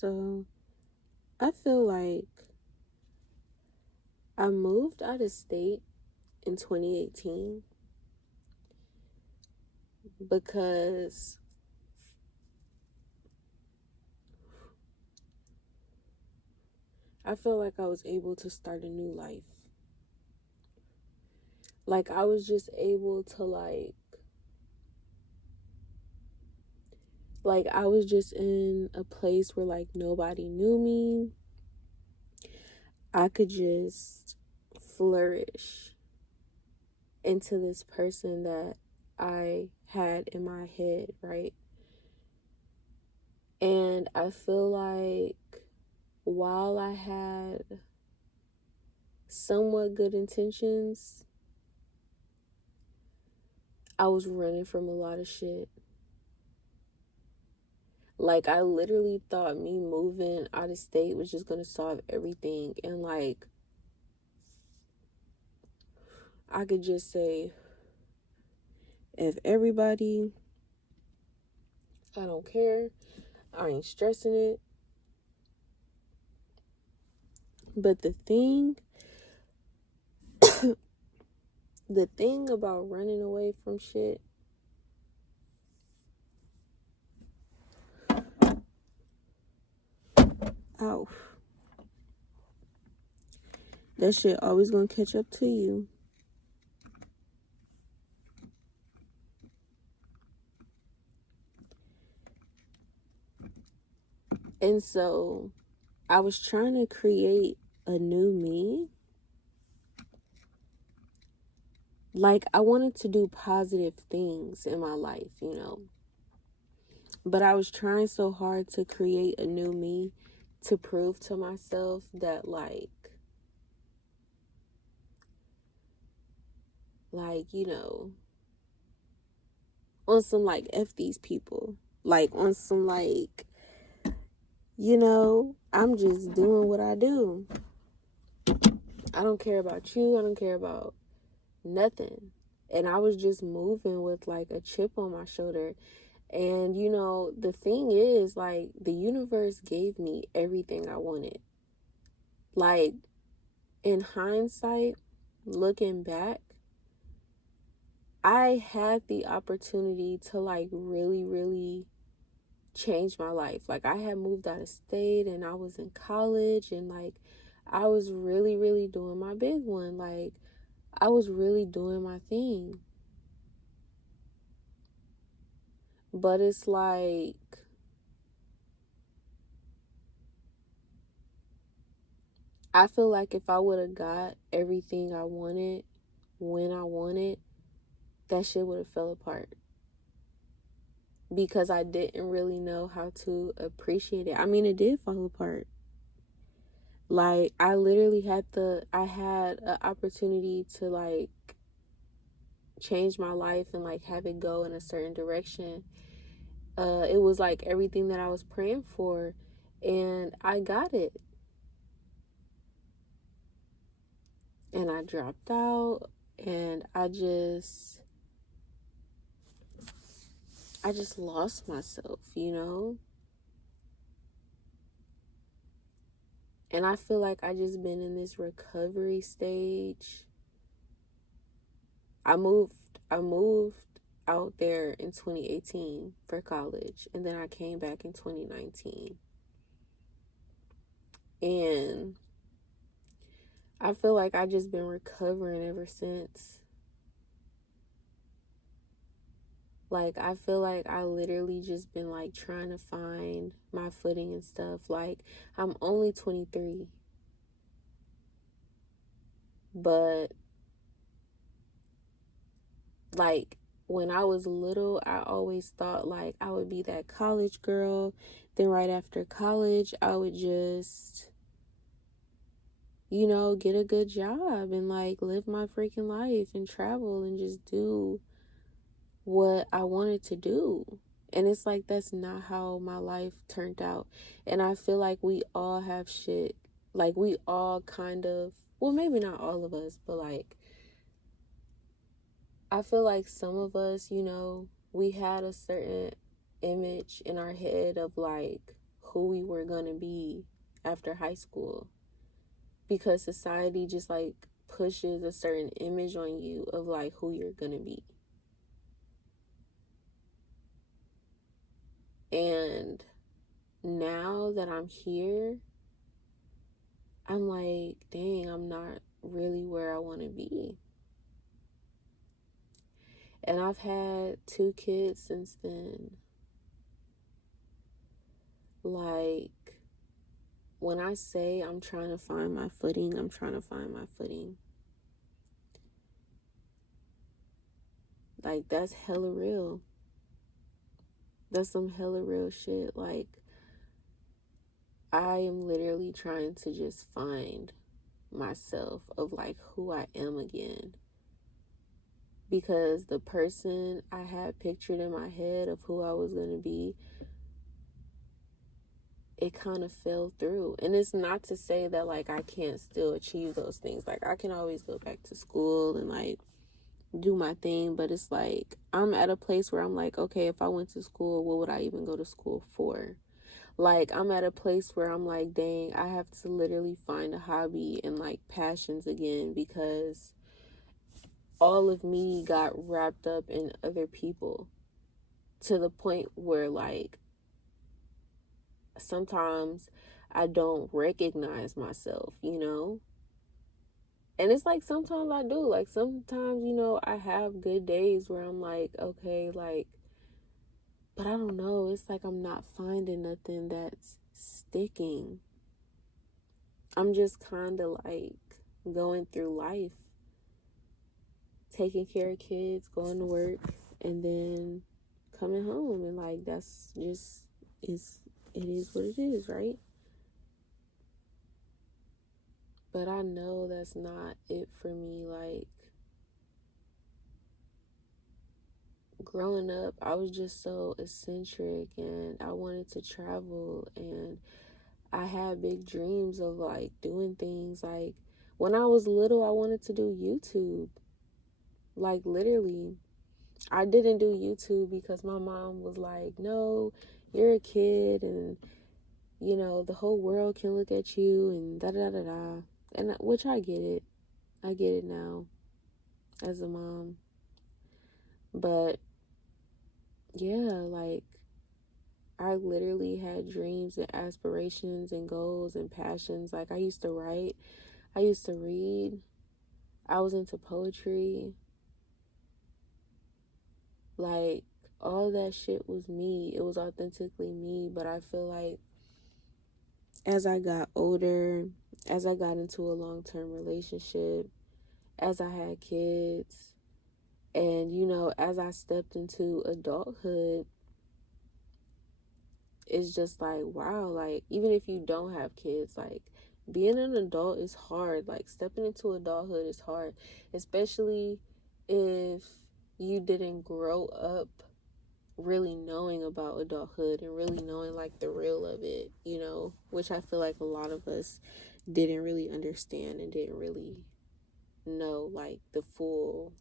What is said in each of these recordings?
So I feel like I moved out of state in 2018 because I feel like I was able to start a new life. Like I was just able to like I was just in a place where like nobody knew me. I could just flourish into this person that I had in my head, right? And I feel like while I had somewhat good intentions, I was running from a lot of shit. Like, I literally thought me moving out of state was just gonna solve everything. And, like, I could just say, if everybody, I don't care, I ain't stressing it. But the thing about running away from shit, ow, that shit always gonna catch up to you. And so I was trying to create a new me. Like, I wanted to do positive things in my life, you know. But I was trying so hard to create a new me to prove to myself that, you know, on some, like, F these people. Like, on some, like, you know, I'm just doing what I do. I don't care about you. I don't care about nothing. And I was just moving with, like, a chip on my shoulder. And, you know, the thing is, like, the universe gave me everything I wanted. Like, in hindsight, looking back, I had the opportunity to, like, really, really change my life. Like, I had moved out of state and I was in college and, like, I was really, really doing my big one. Like, I was really doing my thing. But it's like, I feel like if I would have got everything I wanted when I wanted, that shit would have fell apart. Because I didn't really know how to appreciate it. I mean, it did fall apart. Like, I literally had an opportunity to, like, change my life and, like, have it go in a certain direction. It was, like, everything that I was praying for. And I got it. And I dropped out. And I just lost myself, you know? And I feel like I just been in this recovery stage. I moved out there in 2018 for college, and then I came back in 2019. And I feel like I just been recovering ever since. Like, I feel like I literally just been, like, trying to find my footing and stuff. Like, I'm only 23. But, like, when I was little, I always thought, like, I would be that college girl. Then right after college, I would just, you know, get a good job and, like, live my freaking life and travel and just do what I wanted to do. And it's like, that's not how my life turned out. And I feel like we all have shit. Like, we all kind of, well, maybe not all of us, but, like, I feel like some of us, you know, we had a certain image in our head of, like, who we were going to be after high school, because society just like pushes a certain image on you of like who you're going to be. And now that I'm here, I'm like, dang, I'm not really where I want to be. And I've had 2 kids since then. Like, when I say I'm trying to find my footing, I'm trying to find my footing. Like, that's hella real. That's some hella real shit. Like, I am literally trying to just find myself of like who I am again. Because the person I had pictured in my head of who I was going to be, it kind of fell through. And it's not to say that like I can't still achieve those things. Like, I can always go back to school and like do my thing, but it's like I'm at a place where I'm like, okay, if I went to school, what would I even go to school for? Like, I'm at a place where I'm like, dang, I have to literally find a hobby and like passions again, because all of me got wrapped up in other people to the point where like sometimes I don't recognize myself, you know? And it's like sometimes I do. Like, sometimes, you know, I have good days where I'm like, okay, like, but I don't know. It's like I'm not finding nothing that's sticking. I'm just kind of like going through life, taking care of kids, going to work, and then coming home. And like, that's just, it is what it is, right? But I know that's not it for me. Like, growing up, I was just so eccentric and I wanted to travel, and I had big dreams of like doing things. Like, when I was little, I wanted to do YouTube. Like, literally, I didn't do YouTube because my mom was like, no, you're a kid and, you know, the whole world can look at you and da da da da. And which I get it. I get it now as a mom. But yeah, like, I literally had dreams and aspirations and goals and passions. Like, I used to write, I used to read, I was into poetry. Like, all that shit was me. It was authentically me. But I feel like as I got older, as I got into a long-term relationship, as I had kids, and, you know, as I stepped into adulthood, it's just like, wow, like, even if you don't have kids, like, being an adult is hard. Like, stepping into adulthood is hard, especially if you didn't grow up really knowing about adulthood and really knowing like the real of it, you know, which I feel like a lot of us didn't really understand and didn't really know like the full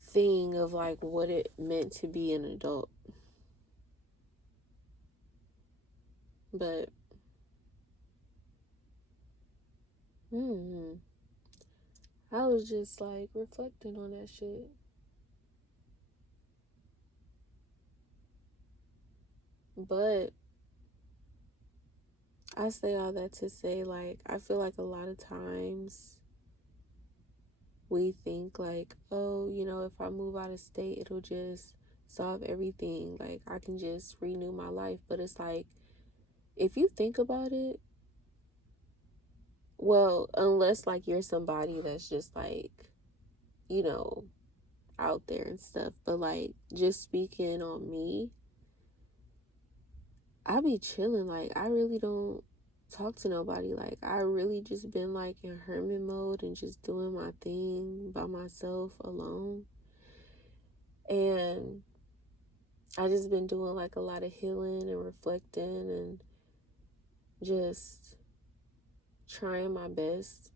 thing of like what it meant to be an adult. But I was just like reflecting on that shit. But I say all that to say, like, I feel like a lot of times we think like, oh, you know, if I move out of state, it'll just solve everything. Like, I can just renew my life. But it's like, if you think about it, well, unless like you're somebody that's just like, you know, out there and stuff. But like, just speaking on me, I be chilling. Like, I really don't talk to nobody. Like, I really just been like in hermit mode and just doing my thing by myself alone. And I just been doing like a lot of healing and reflecting and just trying my best.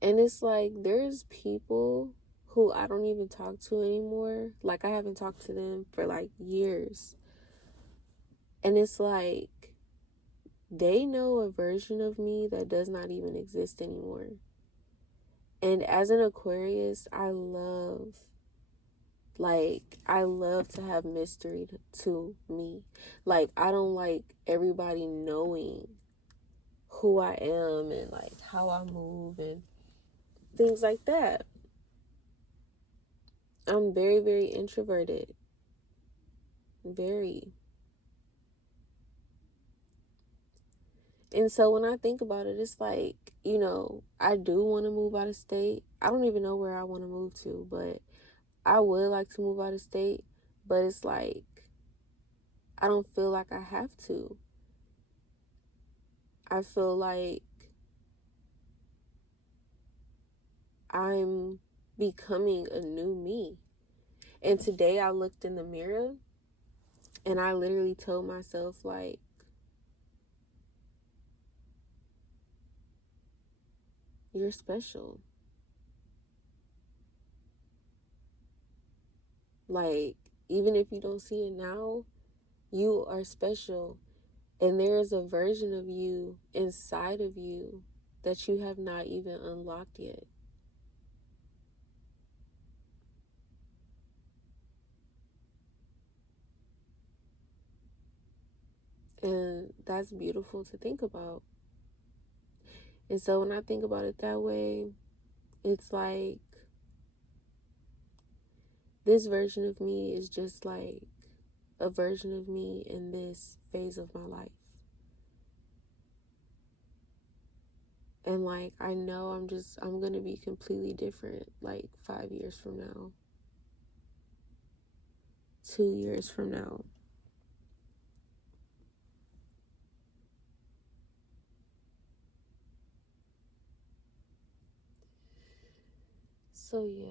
And it's like, there's people who I don't even talk to anymore. Like, I haven't talked to them for like years. And it's like they know a version of me that does not even exist anymore. And as an Aquarius, I love to have mystery to me. Like, I don't like everybody knowing who I am and like how I move and things like that. I'm very, very introverted. Very. And so when I think about it, it's like, I do want to move out of state. I don't even know where I want to move to, but I would like to move out of state. But it's like, I don't feel like I have to. I feel like I'm becoming a new me. And today I looked in the mirror and I literally told myself, like, you're special. Like, even if you don't see it now, you are special. And there is a version of you inside of you that you have not even unlocked yet. And that's beautiful to think about. And so when I think about it that way, it's like this version of me is just like a version of me in this phase of my life. And like, I know I'm going to be completely different like 5 years from now, 2 years from now. So yeah.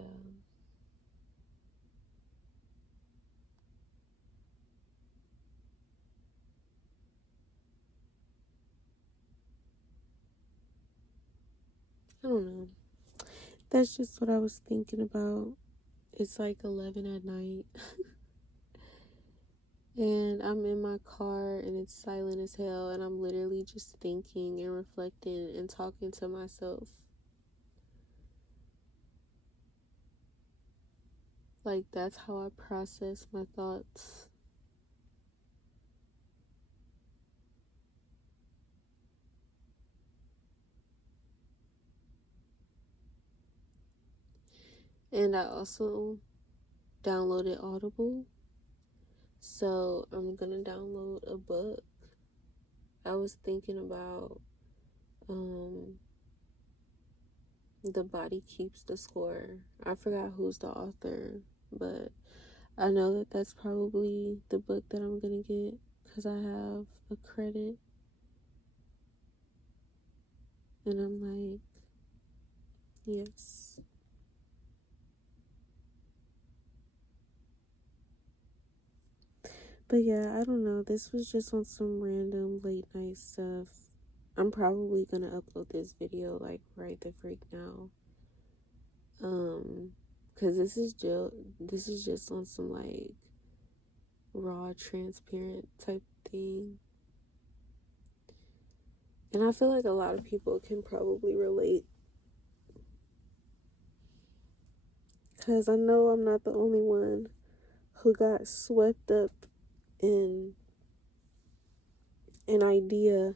I don't know. That's just what I was thinking about. It's like 11 at night. And I'm in my car and it's silent as hell. And I'm literally just thinking and reflecting and talking to myself. Like, that's how I process my thoughts. And I also downloaded Audible. So I'm gonna download a book. I was thinking about The Body Keeps the Score. I forgot who's the author, but I know that that's probably the book that I'm gonna get because I have a credit. And I'm like, yes. But yeah, I don't know. This was just on some random late night stuff. I'm probably gonna upload this video like right the freak now. Cause this is just on some like raw, transparent type thing. And I feel like a lot of people can probably relate. Cause I know I'm not the only one who got swept up in an idea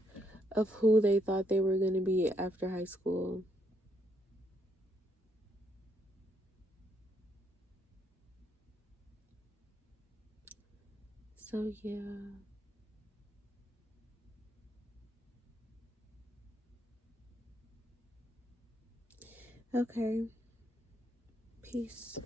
of who they thought they were gonna be after high school. So yeah. Okay. Peace.